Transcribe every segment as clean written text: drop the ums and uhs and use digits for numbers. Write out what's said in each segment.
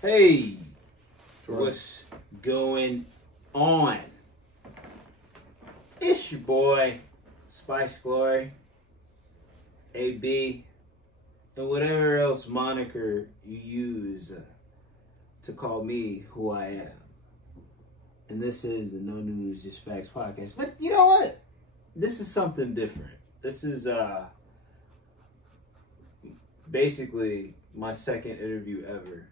Hey, what's going on? It's your boy, Spice Glory, AB, and whatever else moniker you use to call me who I am. And this is the No News Just Facts podcast. But you know what? This is something different. This is basically my second interview ever.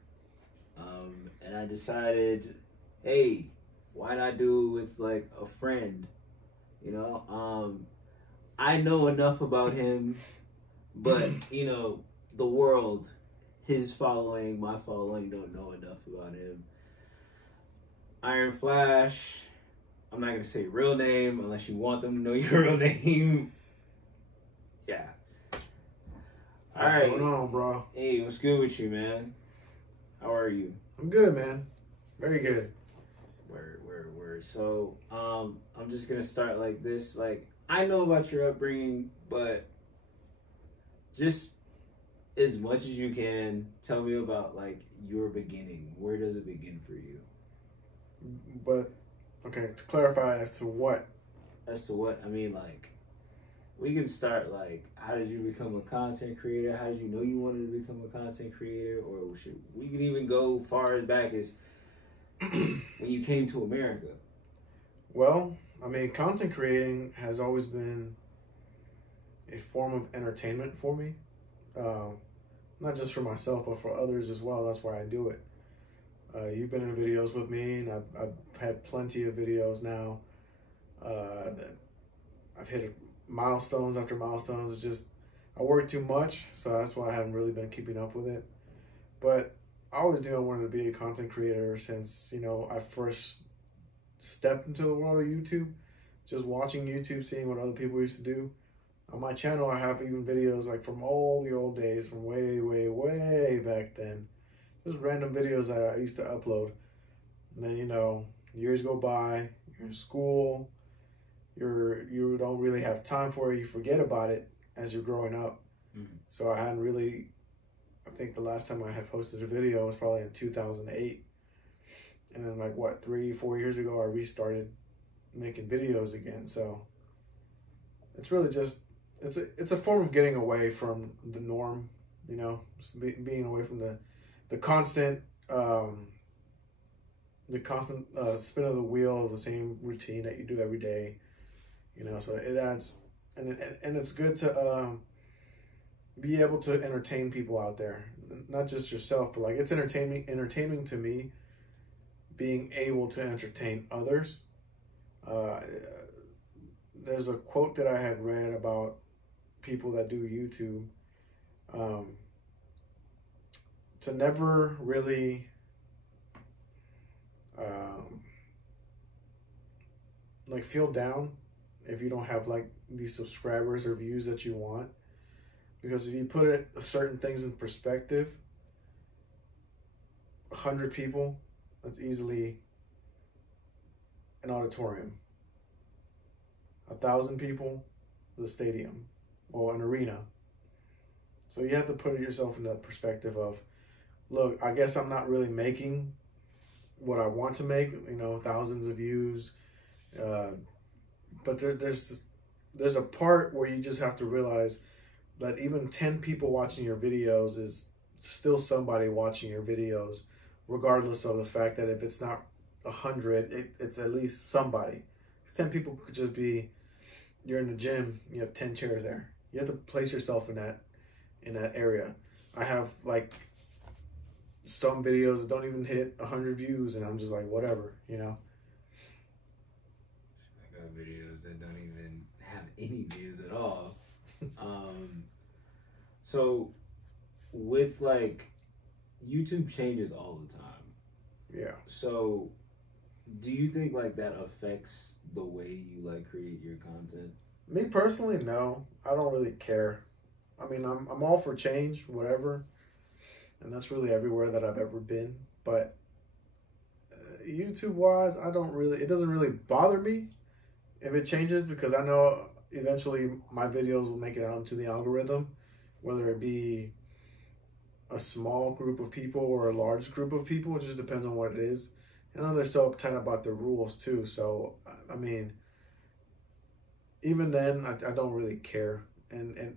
And I decided, hey, why not do it with like a friend? You know, I know enough about him, but you know, the world, his following, my following, don't know enough about him. Iron Flash. I'm not gonna say real name unless you want them to know your real name. Yeah. All right. What's going on, bro? Hey, what's good with you, man? How are you? I'm good, man. Very good. Word. So, I'm just gonna start like this. Like, I know about your upbringing, but just as much as you can, tell me about like your beginning. Where does it begin for you? But, okay, to clarify as to what? As to what? I mean, like, we can start like, how did you become a content creator? How did you know you wanted to become a content creator? Or we can even go far as back as when you came to America. Well, I mean, content creating has always been a form of entertainment for me. Not just for myself, but for others as well. That's why I do it. You've been in videos with me, and I've had plenty of videos now. That I've hit milestones after milestones. It's just, I work too much, so that's why I haven't really been keeping up with it. But I always knew I wanted to be a content creator since, you know, I first stepped into the world of YouTube. Just watching YouTube, seeing what other people used to do. On my channel, I have even videos like from all the old days, from way back then. Just random videos that I used to upload. And then, you know, years go by, you're in school, you don't really have time for it, you forget about it as you're growing up. Mm-hmm. So I hadn't really, I think the last time I had posted a video was probably in 2008. And then like, what, 3-4 years ago, I restarted making videos again. So it's really just, it's a form of getting away from the norm, you know, just being away from the constant spin of the wheel of the same routine that you do every day, you know. So it adds, and it's good to be able to entertain people out there, not just yourself, but like it's entertaining to me, being able to entertain others. There's a quote that I had read about people that do YouTube, to never really like feel down if you don't have like these subscribers or views that you want, because if you put certain things in perspective, 100 people, that's easily an auditorium. 1,000 people, the stadium or an arena. So you have to put yourself in the perspective of, look, I guess I'm not really making what I want to make, you know, thousands of views. But there's a part where you just have to realize that even 10 people watching your videos is still somebody watching your videos, regardless of the fact that if it's not 100, it's at least somebody. 10 people could just be, you're in the gym, you have 10 chairs there. You have to place yourself in that area. I have like some videos that don't even hit 100 views, and I'm just like, whatever, you know. I got videos that don't even have any views at all. So with like, YouTube changes all the time. Yeah. So do you think like that affects the way you like create your content? Me personally, no. I don't really care. I mean, I'm all for change, whatever. And that's really everywhere that I've ever been. But YouTube-wise, it doesn't really bother me if it changes, because I know eventually my videos will make it out into the algorithm, whether it be a small group of people or a large group of people. It just depends on what it is. And I know they're so uptight about their rules too. So I mean, even then, I don't really care. And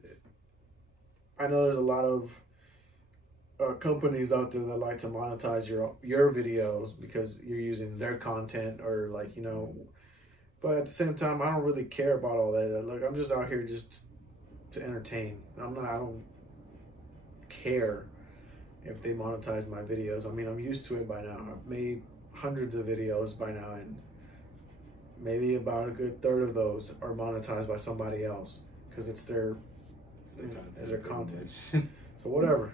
I know there's a lot of companies out there that like to monetize your videos because you're using their content, or like, you know. But at the same time, I don't really care about all that. Look, I'm just out here just to entertain. I don't care if they monetize my videos. I mean, I'm used to it by now. I've made hundreds of videos by now, and maybe about a good third of those are monetized by somebody else because it's their content. So whatever.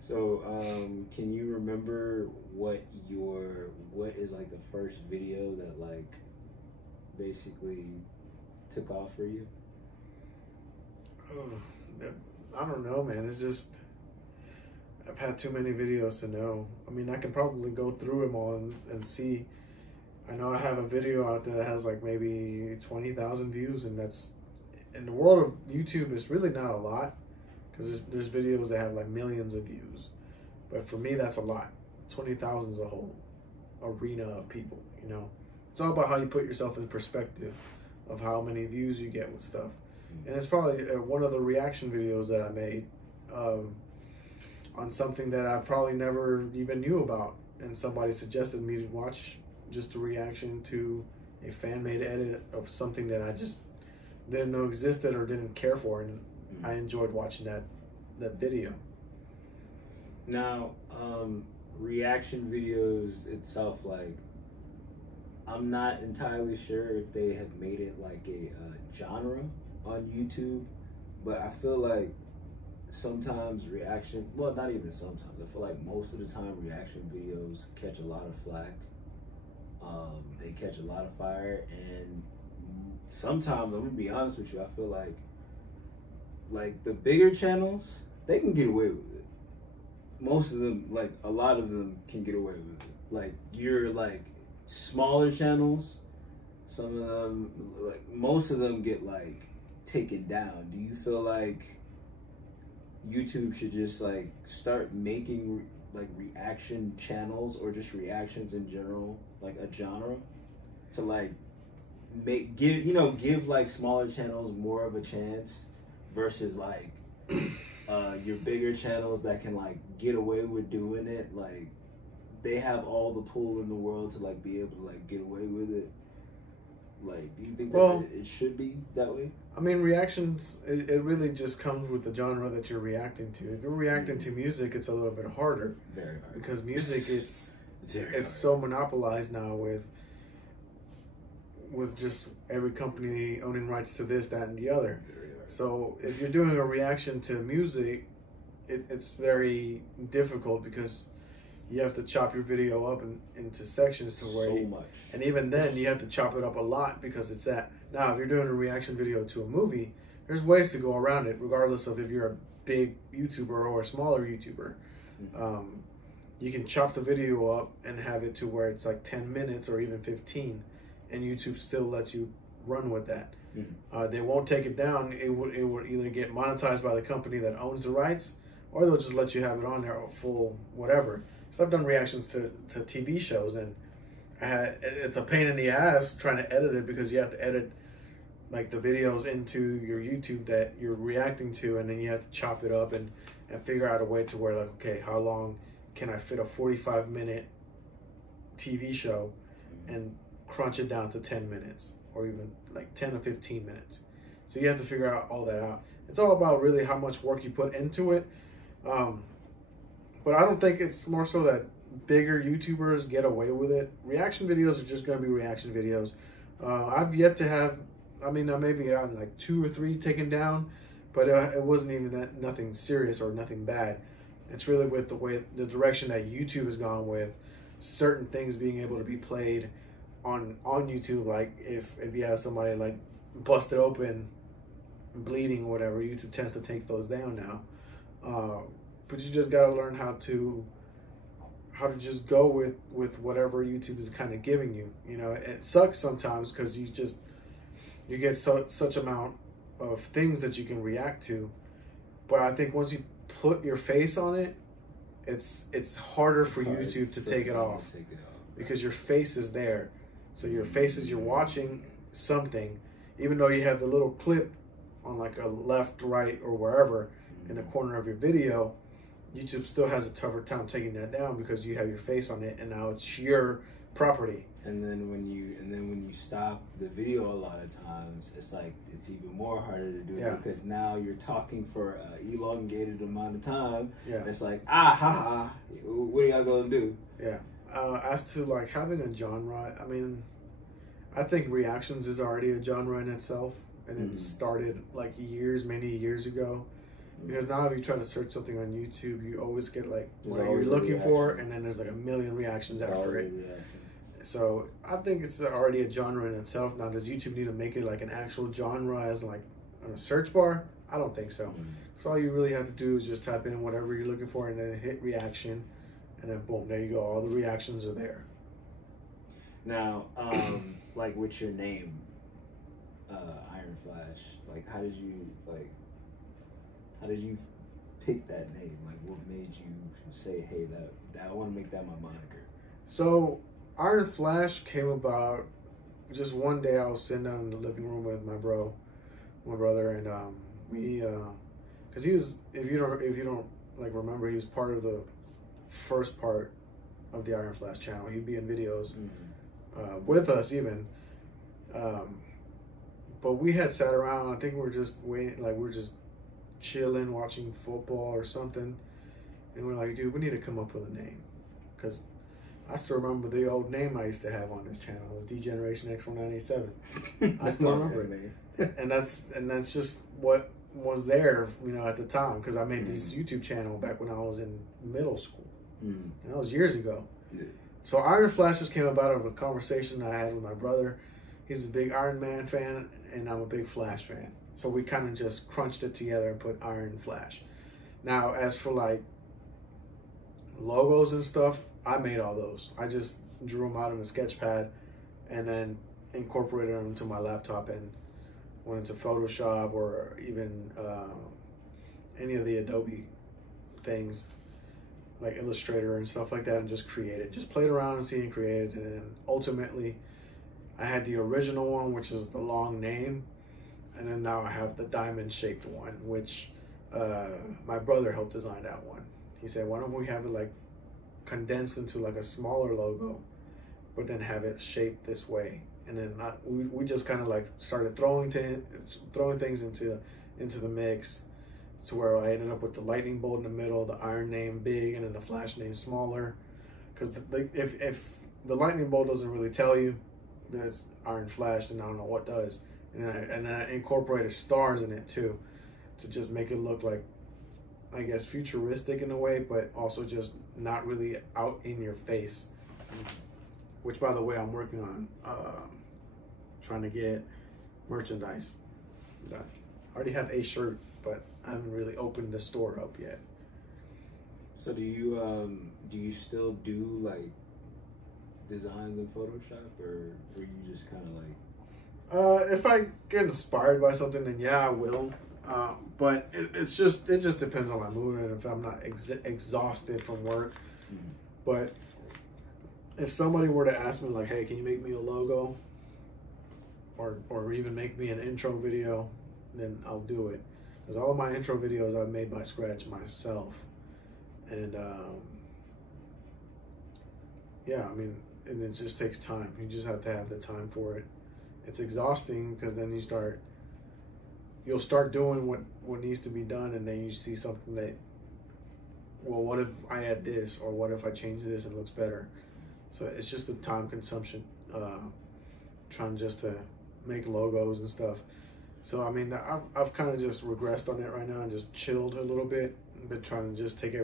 So, can you remember what is like the first video that like basically took off for you? I don't know, man. It's just, I've had too many videos to know. I mean, I can probably go through them all and see. I know I have a video out there that has like maybe 20,000 views, and that's, in the world of YouTube, it's really not a lot, because there's videos that have like millions of views. But for me, that's a lot. 20,000 is a whole arena of people, you know. It's all about how you put yourself in perspective of how many views you get with stuff. And it's probably one of the reaction videos that I made on something that I probably never even knew about. And somebody suggested me to watch just a reaction to a fan-made edit of something that I just didn't know existed or didn't care for. And I enjoyed watching that video. Now, reaction videos itself, like, I'm not entirely sure if they have made it like a genre on YouTube, but I feel like sometimes not even sometimes, I feel like most of the time reaction videos catch a lot of flack. They catch a lot of fire, and sometimes, I'm gonna be honest with you, I feel like the bigger channels, they can get away with it. Most of them, like a lot of them can get away with it. Like you're like smaller channels, some of them, like most of them get like taken down. Do you feel like YouTube should just like start making like reaction channels, or just reactions in general, like a genre, to like give like smaller channels more of a chance versus like your bigger channels that can like get away with doing it? Like they have all the pull in the world to like be able to like get away with it. Like, do you think that it should be that way? I mean, reactions, it really just comes with the genre that you're reacting to. If you're reacting to music, it's a little bit harder. Very hard. Because music, it's so monopolized now with just every company owning rights to this, that, and the other. So if you're doing a reaction to music, it's very difficult because you have to chop your video up into sections to where and even then you have to chop it up a lot because it's that. Now, if you're doing a reaction video to a movie, there's ways to go around it, regardless of if you're a big YouTuber or a smaller YouTuber. You can chop the video up and have it to where it's like 10 minutes or even 15, and YouTube still lets you run with that. They won't take it down. It will either get monetized by the company that owns the rights, or they'll just let you have it on there full whatever. So I've done reactions to TV shows, and it's a pain in the ass trying to edit it because you have to edit like the videos into your YouTube that you're reacting to, and then you have to chop it up and figure out a way to where like, okay, how long can I fit a 45-minute TV show and crunch it down to 10 minutes or even like 10 or 15 minutes. So you have to figure out all that out. It's all about really how much work you put into it. But I don't think it's more so that bigger YouTubers get away with it. Reaction videos are just going to be reaction videos. I've yet to have, I mean, I maybe gotten like 2 or 3 taken down, but it wasn't even nothing serious or nothing bad. It's really with the direction that YouTube has gone with certain things being able to be played on YouTube. Like if you have somebody like busted open, bleeding or whatever, YouTube tends to take those down now. But you just gotta learn how to just go with whatever YouTube is kind of giving you. You know, it sucks sometimes because you get such amount of things that you can react to. But I think once you put your face on it, it's harder for YouTube to take it off because your face is there. So your face is, you're watching something, even though you have the little clip on like a left, right, or wherever in the corner of your video, YouTube still has a tougher time taking that down because you have your face on it and now it's your property. And then when you stop the video, a lot of times it's like it's even more harder to do because now you're talking for an elongated amount of time. Yeah, it's like what are y'all gonna do? Yeah. As to like having a genre, I mean, I think reactions is already a genre in itself, and it started like many years ago. Because now if you try to search something on YouTube, you always get like what you're looking for, and then there's like a million reactions after it. So I think it's already a genre in itself. Now, does YouTube need to make it like an actual genre as like on a search bar? I don't think so. Because all you really have to do is just type in whatever you're looking for and then hit reaction, and then boom, there you go. All the reactions are there. Now, like with your name, Iron Flash, like how did you pick that name? Like what made you say, hey, that I want to make that my moniker? So Iron Flash came about just one day. I was sitting down in the living room with my brother, and we, because he was, if you don't like remember, he was part of the first part of the Iron Flash channel. He'd be in videos with us even, but we had sat around. I think we're just waiting, like we're just chilling, watching football or something, and we're like, dude, we need to come up with a name, because I still remember the old name I used to have on this channel. It was D-Generation X1987. I still remember it. And that's just what was there, you know, at the time, because I made this YouTube channel back when I was in middle school. And that was years ago. So Iron Flash just came about of a conversation I had with my brother. He's a big Iron Man fan, and I'm a big Flash fan. So we kind of just crunched it together and put Iron Flash. Now, as for like logos and stuff, I made all those. I just drew them out on a sketch pad and then incorporated them into my laptop and went into Photoshop or even any of the Adobe things like Illustrator and stuff like that, and just created. Just played around and see and created. And then ultimately I had the original one, which is the long name. And then now I have the diamond shaped one, which my brother helped design that one. He said, why don't we have it like condensed into like a smaller logo, but then have it shaped this way? And then we just kind of like started throwing things into the mix, to where I ended up with the lightning bolt in the middle, the Iron name big, and then the Flash name smaller. Because if the lightning bolt doesn't really tell you that it's Iron Flash, then I don't know what does. And I incorporated stars in it too, to just make it look like, I guess, futuristic in a way, but also just not really out in your face. Which, by the way, I'm working on trying to get merchandise. I already have a shirt, but I haven't really opened the store up yet. So do you still do like designs in Photoshop, or you just kind of like? If I get inspired by something, then yeah, I will. But it just depends on my mood and if I'm not exhausted from work. But if somebody were to ask me like, hey, can you make me a logo, or even make me an intro video, then I'll do it. Because all of my intro videos I've made by scratch myself. And yeah, I mean, and it just takes time. You just have to have the time for it. It's exhausting because then you'll start doing what needs to be done, and then you see something that, well, what if I add this, or what if I change this and it looks better? So it's just a time consumption, trying just to make logos and stuff. So I mean, I've kind of just regressed on it right now and just chilled a little bit, but trying to just take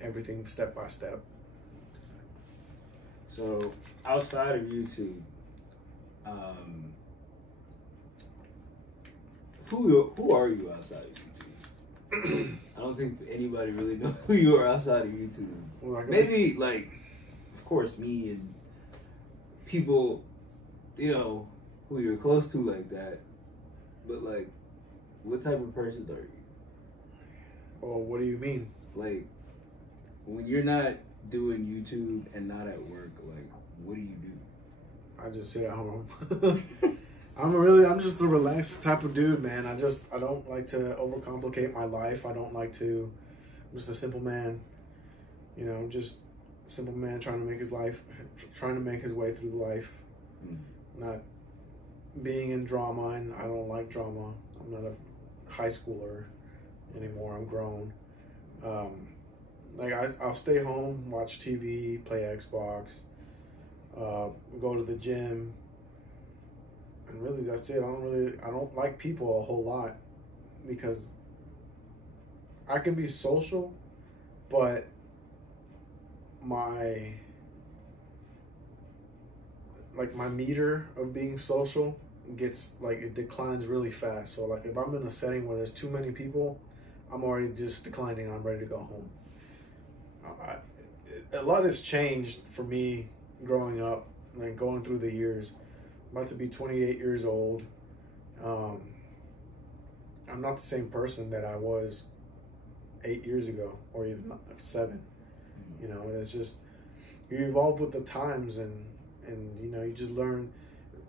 everything step by step. So outside of YouTube, who are you outside of YouTube? I don't think anybody really knows who you are outside of YouTube. Well, maybe, like, of course, me and people, you know, who you're close to like that. But, like, what type of person are you? Well, what do you mean? Like, when you're not doing YouTube and not at work, like, what do you do? I just sit at home. I'm just a relaxed type of dude, man. I don't like to overcomplicate my life. I'm just a simple man, you know, just a simple man trying to make his way through life. Not being in drama, and I don't like drama. I'm not a high schooler anymore. I'm grown. Like I'll stay home, watch TV, play Xbox, go to the gym, and really that's it. I don't like people a whole lot because I can be social, but my meter of being social it declines really fast. So like if I'm in a setting where there's too many people, I'm already just declining and I'm ready to go home. A lot has changed for me growing up, like going through the years. I'm about to be 28 years old. I'm not the same person that I was 8 years ago or even 7. You know, it's just you evolve with the times and you know, you just learn.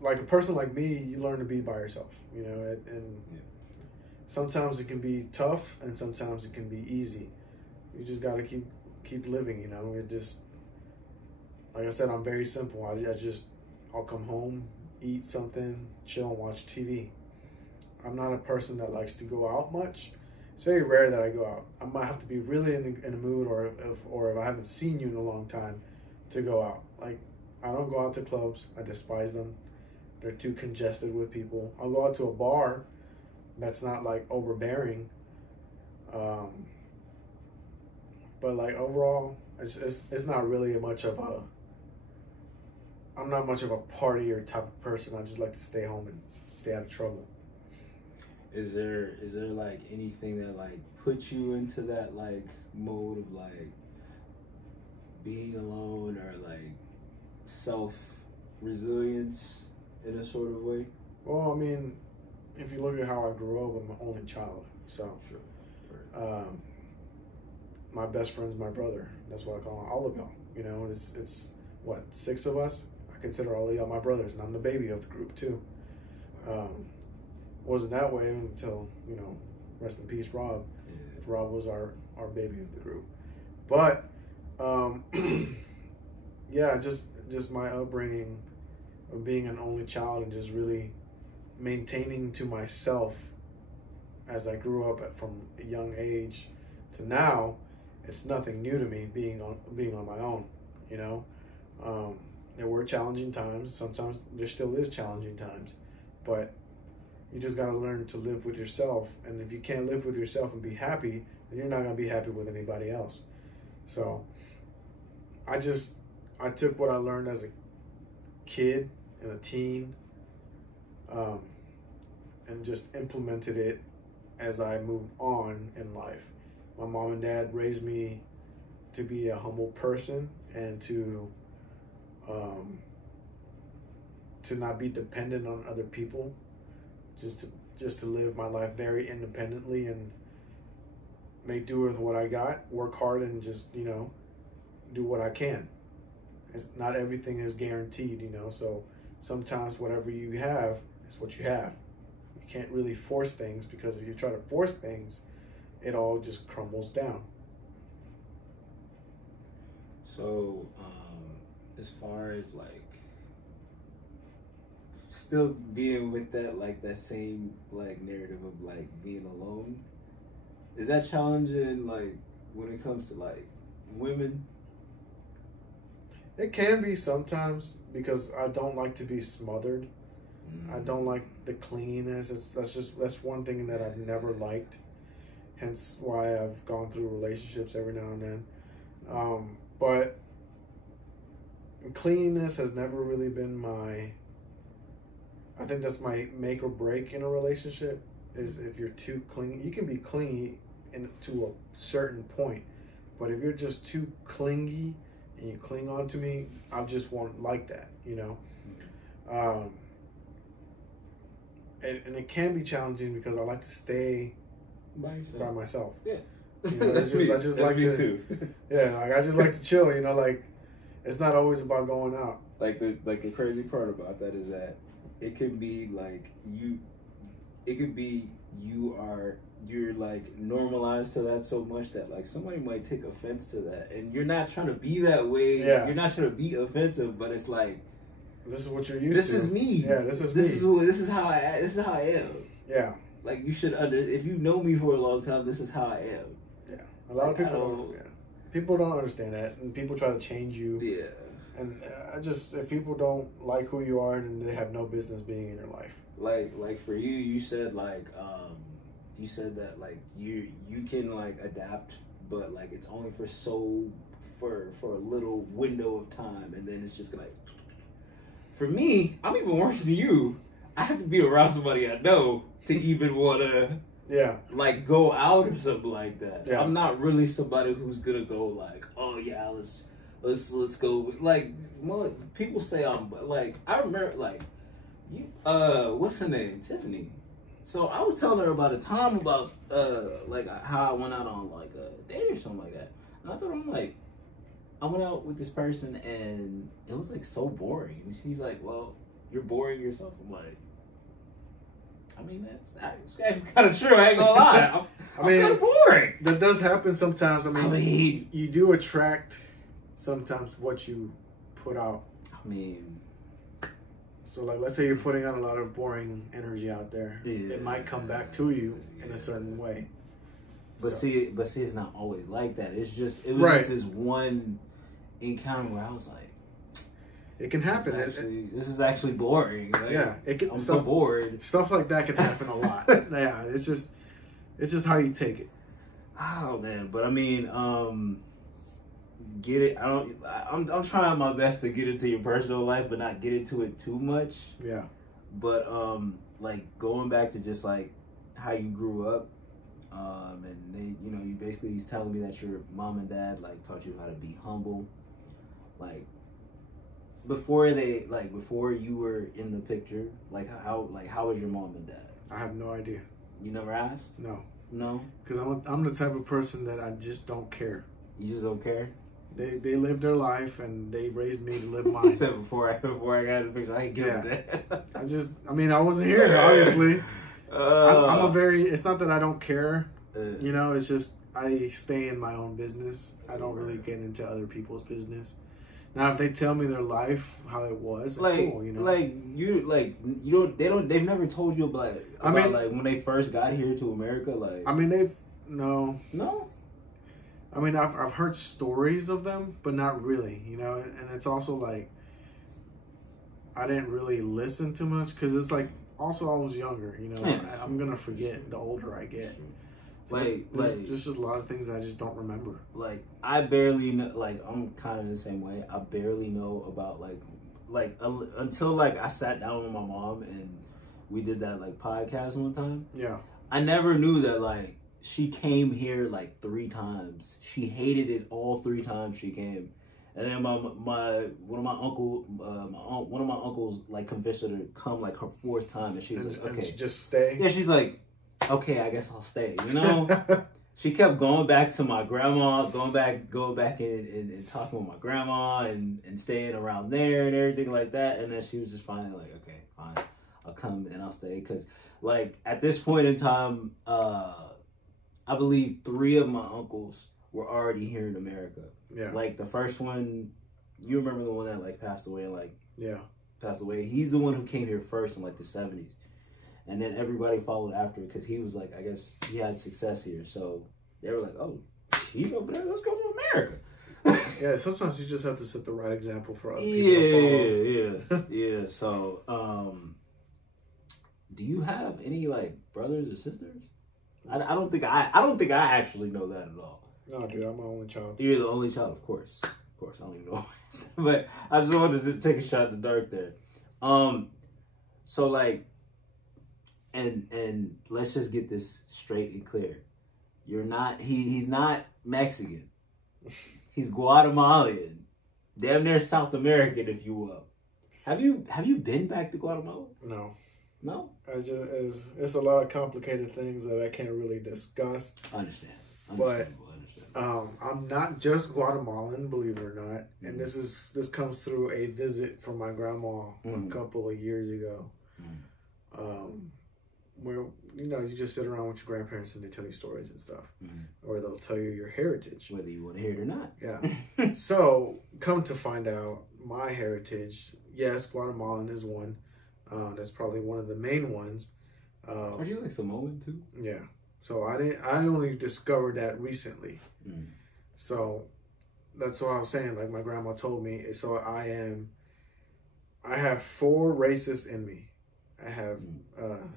Like a person like me, you learn to be by yourself, you know, and sometimes it can be tough and sometimes it can be easy. You just got to keep living, you know. It just, like I said, I'm very simple. I'll come home, eat something, chill and watch TV. I'm not a person that likes to go out much. It's very rare that I go out. I might have to be really in a mood or if I haven't seen you in a long time to go out. Like, I don't go out to clubs. I despise them. They're too congested with people. I'll go out to a bar that's not like overbearing. But like overall, it's not really I'm not much of a partier type of person. I just like to stay home and stay out of trouble. Is there like anything that like puts you into that like mode of like being alone or like self-resilience in a sort of way? Well, I mean, if you look at how I grew up, I'm an only child. So, Sure. Right. My best friend's my brother. That's what I call all of y'all. You know, it's what, 6 of us? I consider all of y'all my brothers, and I'm the baby of the group too. Wasn't that way until, you know, rest in peace, Rob. Yeah. Rob was our baby of the group. But, yeah, just my upbringing of being an only child and just really maintaining to myself as I grew up from a young age to now. It's nothing new to me being on my own, you know. There were challenging times. Sometimes there still is challenging times, but you just got to learn to live with yourself. And if you can't live with yourself and be happy, then you're not going to be happy with anybody else. So I took what I learned as a kid and a teen, and just implemented it as I moved on in life. My mom and dad raised me to be a humble person and to not be dependent on other people, just to live my life very independently and make do with what I got, work hard and just, you know, do what I can. Not everything is guaranteed, you know, so sometimes whatever you have is what you have. You can't really force things, because if you try to force things, it all just crumbles down. So, as far as like still being with that, like that same like narrative of like being alone, is that challenging like when it comes to like women? It can be sometimes, because I don't like to be smothered. I don't like the cleanliness. That's one thing that I've never liked. Hence why I've gone through relationships every now and then. But cleanliness has never really been I think that's my make or break in a relationship, is if you're too clean. You can be clean to a certain point, but if you're just too clingy and you cling on to me, I just won't like that, you know. And it can be challenging because I like to stay by myself. Yeah. You know, I just like me to, too. yeah, like I just like to chill. You know, like it's not always about going out. Like the crazy part about that is that it could be like you're like normalized to that so much that like somebody might take offense to that, and you're not trying to be that way. Yeah. You're not trying to be offensive, but it's like This is what you're used this to. is me. Yeah, this is me. This is how I am. Yeah. Like you should if you know me for a long time, this is how I am. Yeah. A lot Like, of people don't understand that, and people try to change you. Yeah. And if people don't like who you are, then they have no business being in your life. Like for you, you said you said that like you can like adapt, but like it's only for a little window of time, and then it's just like. For me, I'm even worse than you. I have to be around somebody I know to even wanna like go out or something like that. Yeah. I'm not really somebody who's gonna go like, oh yeah, let's go. Like people say I'm like I remember like you what's her name, Tiffany. So I was telling her about a time about like how I went out on like a date or something like that, and I told her I'm like. I went out with this person and it was like so boring. And she's like, well, you're boring yourself. I'm like, I mean, that's kind of true. I ain't gonna lie. I'm kind of boring. That does happen sometimes. I mean, you do attract sometimes what you put out. I mean, so like, let's say you're putting out a lot of boring energy out there. Yeah. It might come back to you in a certain way. But see, it's not always like that. It was just this one encounter where I was like, it can happen. This is actually boring. Like, yeah, I'm so bored. Stuff like that can happen a lot. Yeah, it's just how you take it. Oh man, but I mean, get it. I'm trying my best to get into your personal life, but not get into it too much. Yeah. But like going back to just like how you grew up. And they, he's telling me that your mom and dad like taught you how to be humble. Like before you were in the picture, like how was your mom and dad? I have no idea. You never asked? No. Because I'm the type of person that I just don't care. You just don't care? They lived their life and they raised me to live mine. Except before I got in the picture, I ain't give a damn. I wasn't here, obviously. It's not that I don't care, it's just I stay in my own business. I don't really get into other people's business. Now, if they tell me their life, how it was, cool, they've never told you about like when they first got here to America, like. I mean, no. I mean, I've heard stories of them, but not really, and it's also like, I didn't really listen too much, because it's like, also, I was younger, I'm going to forget the older I get. So there's just a lot of things that I just don't remember. Like, I barely know, like, I'm kind of the same way. I barely know about, until, like, I sat down with my mom and we did that, like, podcast one time. Yeah. I never knew that, like, she came here, like, 3 times. She hated it all 3 times she came. And then one of my uncles like convinced her to come like her 4th time, and she was like, okay, just stay. Yeah, she's like, okay, I guess I'll stay. She kept going back to my grandma, going back and talking with my grandma and staying around there and everything like that. And then she was just finally like, okay, fine, I'll come and I'll stay, because like at this point in time, I believe 3 of my uncles were already here in America. Yeah. Like the first one, you remember the one that like passed away, passed away. He's the one who came here first in like the 70s. And then everybody followed after because he was like, I guess he had success here. So they were like, oh, he's over there, let's go to America. Yeah, sometimes you just have to set the right example for other people to follow. Yeah. So, do you have any like brothers or sisters? I don't think I actually know that at all. No, dude, I'm my only child. You're the only child, of course. Of course, I don't even know. But I just wanted to take a shot in the dark there. So like, and let's just get this straight and clear. You're not. He's not Mexican. He's Guatemalan. Damn near South American, if you will. Have you been back to Guatemala? No. No? It's a lot of complicated things that I can't really discuss. I understand. I'm not just Guatemalan, believe it or not, and this comes through a visit from my grandma a couple of years ago, where you just sit around with your grandparents and they tell you stories and stuff, or they'll tell you your heritage, whether you want to hear it or not. Yeah. So come to find out, my heritage, yes, Guatemalan is one. That's probably one of the main ones. Are you like Samoan too? Yeah. So I only discovered that recently. So that's what I was saying. Like my grandma told me. So I have 4 races in me. I have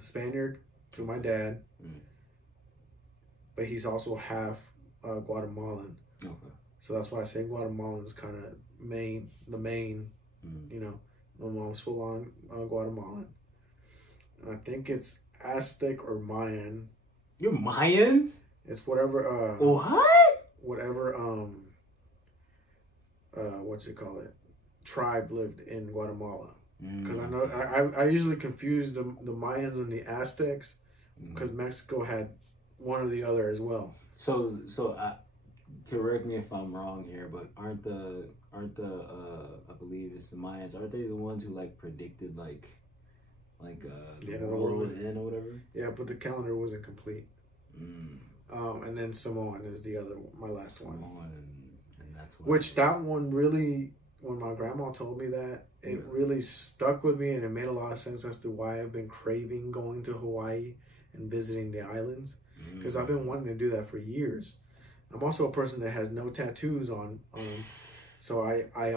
Spaniard through my dad, but he's also half Guatemalan. Okay. So that's why I say Guatemalan is kind of the main. My mom's full on Guatemalan, and I think it's Aztec or Mayan. You're Mayan? It's whatever. What? Whatever. What's it called? Tribe lived in Guatemala. Because I know I usually confuse the Mayans and the Aztecs, because Mexico had one or the other as well. So correct me if I'm wrong here, but aren't the I believe it's the Mayans, aren't they the ones who like predicted like the world would end or whatever? Yeah, but the calendar wasn't complete. And then Samoan is the other, my last one. And that's what which that one really, when my grandma told me that, it really stuck with me, and it made a lot of sense as to why I've been craving going to Hawaii and visiting the islands, because I've been wanting to do that for years. I'm also a person that has no tattoos on them. So I've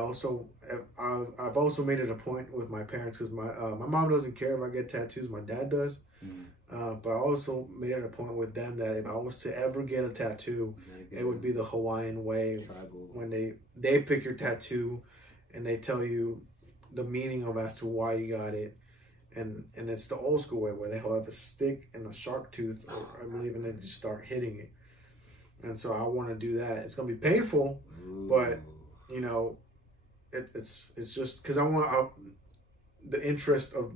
also made it a point with my parents, because my mom doesn't care if I get tattoos, my dad does. But I also made it a point with them that if I was to ever get a tattoo, it would be the Hawaiian way. Tribal. When they pick your tattoo and they tell you the meaning of as to why you got it. And it's the old school way where they have a stick and a shark tooth, I believe, and they just start hitting it. And so I want to do that. It's going to be painful, but it's just because I want the interest of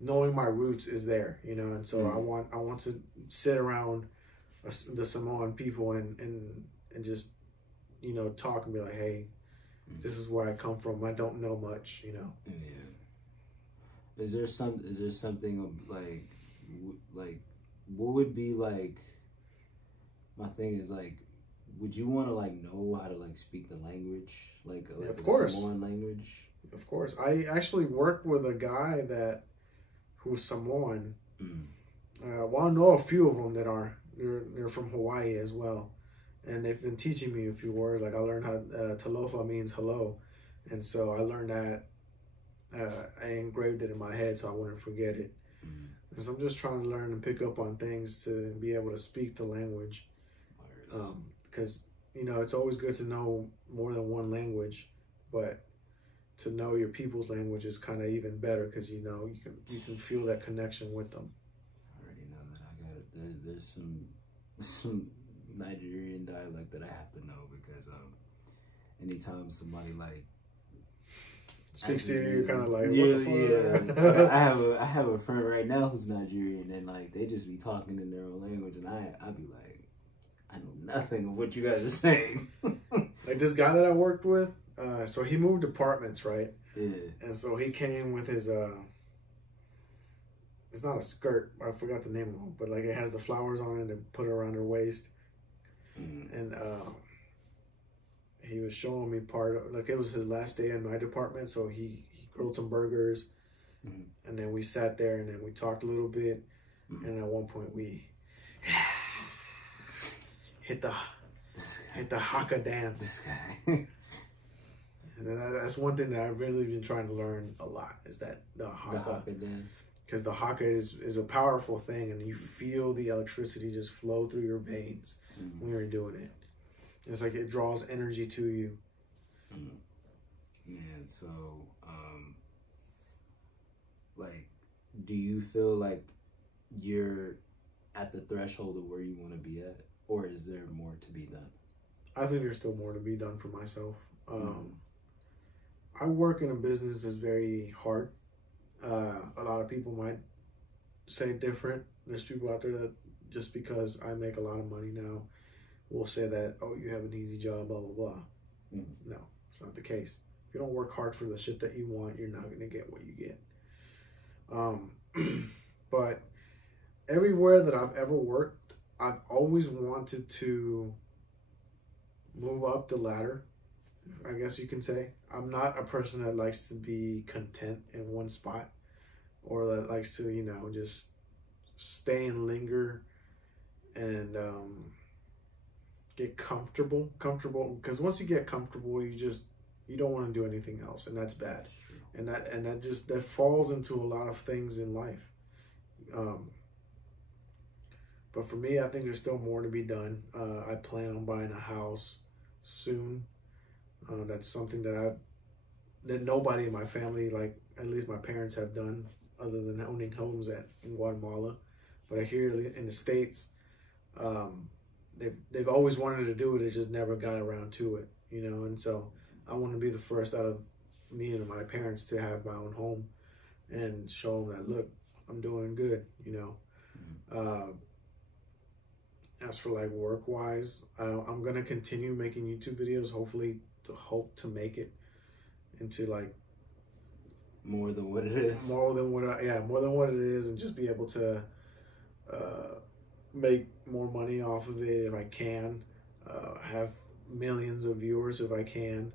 knowing my roots is there, and so I want to sit around the Samoan people and just talk and be like, hey, this is where I come from. I don't know much, Yeah. Is there something of like what would be like? My thing is like, would you want to like know how to like speak the language, like of course, Samoan language? Of course, I actually worked with a guy who's Samoan. Well, I know a few of them that they're from Hawaii as well, and they've been teaching me a few words. Like I learned how talofa means hello, and so I learned that. I engraved it in my head so I wouldn't forget it. And so I'm just trying to learn and pick up on things to be able to speak the language. Because it's always good to know more than one language, but to know your people's language is kind of even better, because you can feel that connection with them. I already know that I got it. There's some Nigerian dialect that I have to know, because anytime somebody like speaks to you, you're kind of like, what the fuck? I have a friend right now who's Nigerian, and like they just be talking in their own language, and I'd be like, I know nothing of what you guys are saying. Like this guy that I worked with, so he moved apartments, right? Yeah. And so he came with his it's not a skirt, I forgot the name of it, but like it has the flowers on it and put it around her waist. And he was showing me it was his last day in my department, so he grilled some burgers, and then we sat there and then we talked a little bit, and at one point we hit the haka dance. This guy. And that's one thing that I've really been trying to learn a lot, is that the haka dance. Because the haka is a powerful thing, and you feel the electricity just flow through your veins when you're doing it. It's like it draws energy to you. And so, like, do you feel like you're at the threshold of where you want to be at, or is there more to be done? I think there's still more to be done for myself. I work in a business that's very hard. A lot of people might say different. There's people out there that just because I make a lot of money now, will say that, oh, you have an easy job, blah, blah, blah. No, it's not the case. If you don't work hard for the shit that you want, you're not going to get what you get. But everywhere that I've ever worked, I've always wanted to move up the ladder, I guess you can say. I'm not a person that likes to be content in one spot, or that likes to, you know, just stay and linger and get comfortable, because once you get comfortable, you don't want to do anything else, and that's bad. And that falls into a lot of things in life. But for me, I think there's still more to be done. I plan on buying a house soon. That's something that nobody in my family, like at least my parents, have done, other than owning homes in Guatemala. But I hear in the States, they've always wanted to do it. They just never got around to it, you know. And so I want to be the first out of me and my parents to have my own home and show them that, look, I'm doing good, you know. As for like work-wise, I'm gonna continue making YouTube videos. Hopefully, hope to make it into like more than what it is. More than what it is, and just be able to make more money off of it if I can. Have millions of viewers if I can.